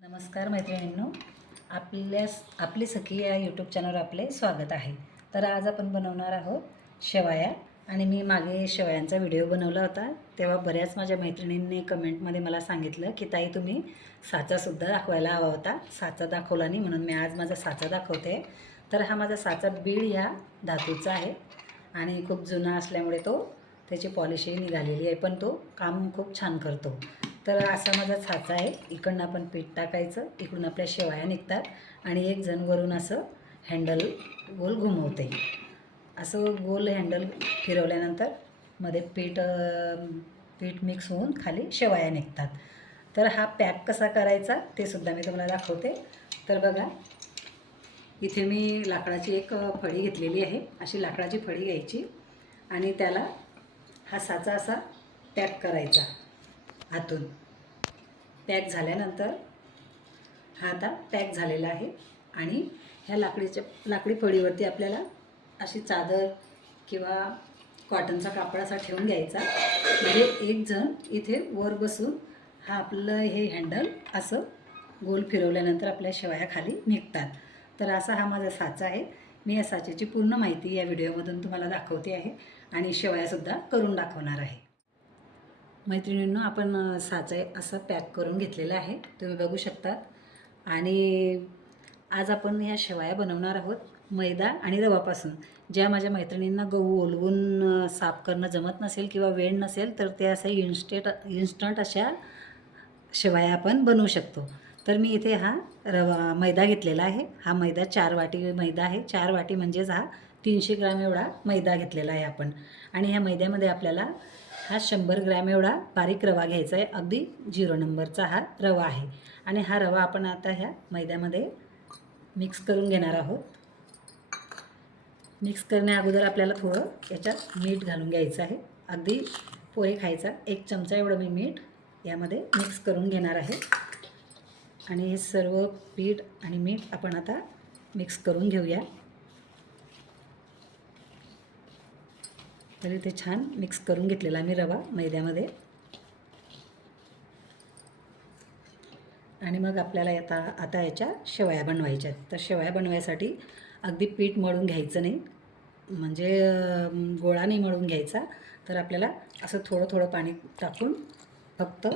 नमस्कार मैत्रिणींनो, आपली सखी या यूट्यूब चॅनलवर आपले स्वागत आहे. तर आज आपण बनवणार आहोत शेवया. आणि मी मागे शेवयांचा व्हिडिओ बनवला होता, तेव्हा बऱ्याच माझ्या मैत्रिणींनी कमेंटमध्ये मला सांगितलं की ताई तुम्ही साचासुद्धा दाखवायला हवा होता. साचा दाखवला नाही, म्हणून मी आज माझा साचा दाखवते. तर हा माझा साचा बीड या धातूचा आहे आणि खूप जुना असल्यामुळे त्याची पॉलिशही निघालेली आहे, पण तो काम खूप छान करतो. तर असा माझा साचा आहे. इकडनं आपण पीठ टाकायचं, इकडून आपल्या शेवया निघतात आणि एक जण वरून असं हँडल गोल घुमवते. असं गोल हँडल फिरवल्यानंतर मध्ये पीठ मिक्स होऊन खाली शेवया निघतात. तर हा पॅक कसा करायचा ते सुद्धा मी तुम्हाला दाखवते. तर बघा, इथे मी लाकडाची एक फळी घेतलेली आहे. अशी लाकडाची फळी घ्यायची आणि त्याला हा साचा असा पॅक करायचा. हातून पॅक झाल्यानंतर हा आता पॅक झालेला आहे आणि ह्या लाकडी फळीवरती आपल्याला अशी चादर किंवा कॉटनचा कापड असा ठेवून घ्यायचा. म्हणजे एक जण इथे वर बसून हा आपलं हे हँडल असं गोल फिरवल्यानंतर आपल्या शेवया खाली निघतात. तर असा हा माझा साचा आहे. मी या साच्याची पूर्ण माहिती या व्हिडिओमधून तुम्हाला दाखवते आहे आणि शेवयासुद्धा करून दाखवणार आहे. मैत्रिणींनो, आपण साचा असं पॅक करून घेतलेलं आहे, तुम्ही बघू शकता. आणि आज आपण ह्या शेवया बनवणार आहोत मैदा आणि रवापासून. ज्या माझ्या मैत्रिणींना गहू ओलवून साफ करणं जमत नसेल किंवा वेळ नसेल, तर ते असं इन्स्टंट अशा शेवया आपण बनवू शकतो. तर मी इथे हा मैदा घेतलेला आहे. हा मैदा 4 वाटी मैदा आहे. 4 वाटी म्हणजेच हा 300 ग्रॅम एवढा मैदा घेतलेला आहे आपण. आणि ह्या मैद्यामध्ये आपल्याला हा 100 ग्रॅम एवढा बारीक रवा घ्यायचा आहे. अगदी 0 नंबरचा हा रवा आहे. आणि हा रवा आपण आता ह्या मैद्यामध्ये मिक्स करून घेणार आहोत. मिक्स करण्या अगोदर आपल्याला थोडं याच्यात मीठ घालून घ्यायचं आहे. अगदी पोहे खायचा 1 चमचा एवढं मी मीठ यामध्ये मिक्स करून घेणार आहे. आणि हे सर्व पीठ आणि मीठ आपण आता मिक्स करून घेऊया. तर इथे छान मिक्स करून घेतलेला मी रवा मैद्यामध्ये. आणि मग आपल्याला आता याच्या शेवया बनवायच्या आहेत. तर शेवया बनवायसाठी अगदी पीठ मळून घ्यायचं नाही, म्हणजे गोळा नाही मळून घ्यायचा. तर आपल्याला असं थोडं थोडं पाणी टाकून फक्त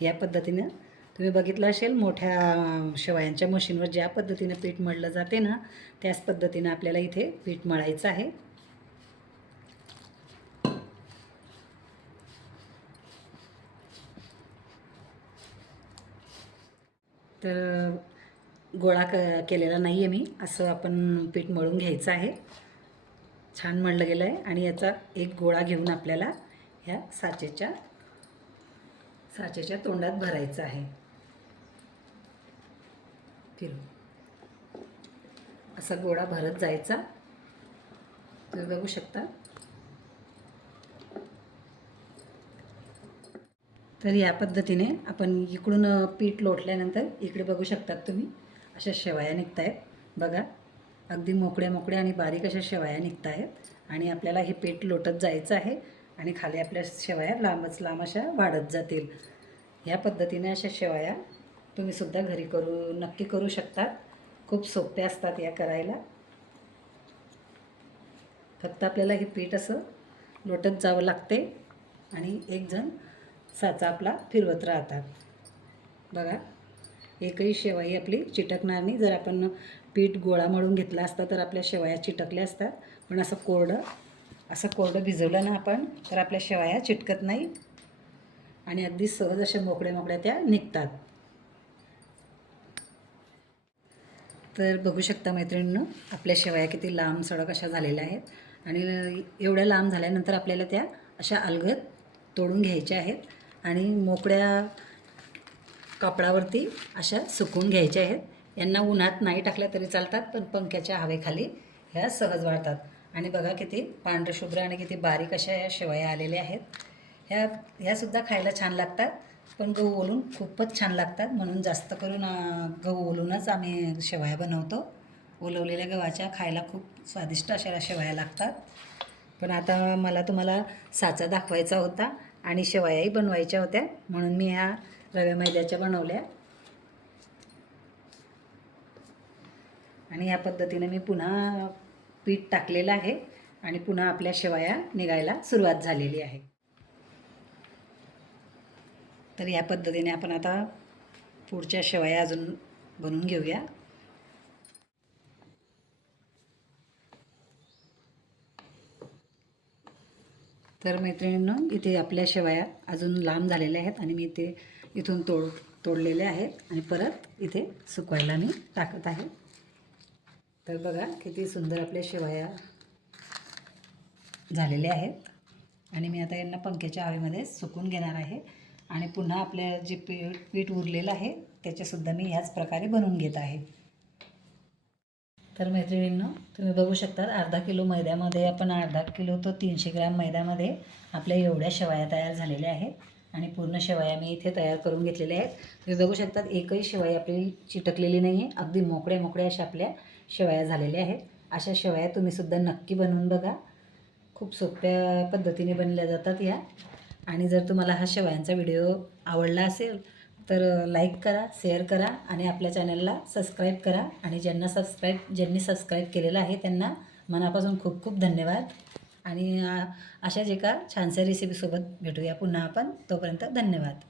या पद्धतीनं, तुम्ही बघितलं असेल मोठ्या शेवयांच्या मशीनवर ज्या पद्धतीनं पीठ मळलं जाते ना, त्याच पद्धतीनं आपल्याला इथे पीठ मळायचं आहे. तर गोळा केलेला नाही आहे मी, असं आपण पीठ मळून घ्यायचं आहे. छान मळलं गेलं आहे. आणि याचा एक गोळा घेऊन आपल्याला ह्या साचेच्या तोंडात भरायचं आहे. फिरून असा गोळा भरत जायचा. तुम्ही बघू शकता. तर या पद्धतीने आपण इकडून पीठ लोटल्यानंतर इकडे बघू शकतात तुम्ही अशा शेवया निघत आहेत. बघा, अगदी मोकळ्या मोकळ्या आणि बारीक अशा शेवया निघत आहेत. आणि आपल्याला हे पीठ लोटत जायचं आहे आणि खाली आपल्या शेवया लांबच लांब अशा वाढत जातील. ह्या पद्धतीने अशा शेवया तुम्हीसुद्धा घरी नक्की करू शकता. खूप सोप्या असतात या करायला. फक्त आपल्याला हे पीठ असं लोटत जावं लागते आणि एक जण साचा आपला फिरवत राहतात. बघा, एकही शेवई आपली चिटकणार नाही. जर आपण पीठ गोळा मळून घेतला असता तर आपल्या शेवया चिटकल्या असतात. पण असं कोरडं भिजवलं ना आपण, तर आपल्या शेवया चिटकत नाही आणि अगदी सहज अशा मोकळ्या मोकळ्या त्या निघतात. तर बघू शकता मैत्रिणींनो, आपल्या शेवया किती लांब सडक अशा झालेल्या आहेत. आणि एवढ्या लांब झाल्यानंतर आपल्याला त्या अशा अलगद तोडून घ्यायच्या आहेत आणि मोकळ्या कापडावरती अशा सुकवून घ्यायच्या आहेत. यांना उन्हात नाही टाकल्या तरी चालतात, पण पंख्याच्या हवेखाली ह्या सहज वाळतात. आणि बघा किती पांढरशुभ्र आणि किती बारीक अशा या शेवया आलेल्या आहेत. ह्यासुद्धा खायला छान लागतात, पण गहू ओलून खूपच छान लागतात. म्हणून जास्त करून गहू ओलूनच आम्ही शेवया बनवतो. ओलवलेल्या गव्हाच्या खायला खूप स्वादिष्ट अशा शेवया लागतात. पण आता मला तुम्हाला साचा दाखवायचा होता आणि शेवयाही बनवायच्या होत्या, म्हणून मी ह्या रव्या मैद्याच्या बनवल्या. आणि ह्या पद्धतीने मी पुन्हा पीठ टाकलेलं आहे आणि पुन्हा आपल्या शेवया निघायला सुरुवात झालेली आहे. तर या पद्धतीने आपण आता पुढच्या शेवया अजून बनवून घेऊया. तर मैत्रिणींनो, इथे आपल्या शेवया अजून लांब झालेल्या आहेत आणि मी ते इथून तोडलेले आहेत आणि परत इथे सुकवायला मी टाकत आहे. तर बघा किती सुंदर आपल्या शेवया झालेल्या आहेत आणि मी आता यांना पंख्याच्या हवेमध्ये सुकून घेणार आहे आणि पुन्हा आपलं जे पीठ उरलेलं आहे त्याच्यासुद्धा मी ह्याच प्रकारे बनवून घेत आहे. तर मैत्रिणींनो, तुम्ही बघू शकता अर्धा किलो मैद्यामध्ये आपण अर्धा किलो तो 300 ग्रॅम मैद्यामध्ये आपल्या एवढ्या शेवया तयार झालेल्या आहेत आणि पूर्ण शेवया मी इथे तयार करून घेतलेल्या आहेत. तुम्ही बघू शकता एकही शेवई आपली चिटकलेली नाही आहे. अगदी मोकळ्या मोकळ्या अशा आपल्या शेवया झालेल्या आहेत. अशा शेवया तुम्हीसुद्धा नक्की बनवून बघा. खूप सोप्या पद्धतीने बनल्या जातात या. आणि जर तुम्हाला हा शेवयांचा व्हिडिओ आवडला असेल तर लाईक करा, शेअर करा आणि आपल्या चॅनलला सबस्क्राईब करा. आणि ज्यांनी सबस्क्राईब केलेलं आहे त्यांना मनापासून खूप खूप धन्यवाद. आणि अशाच एका छानशा रेसिपीसोबत भेटूया पुन्हा आपण. तोपर्यंत धन्यवाद.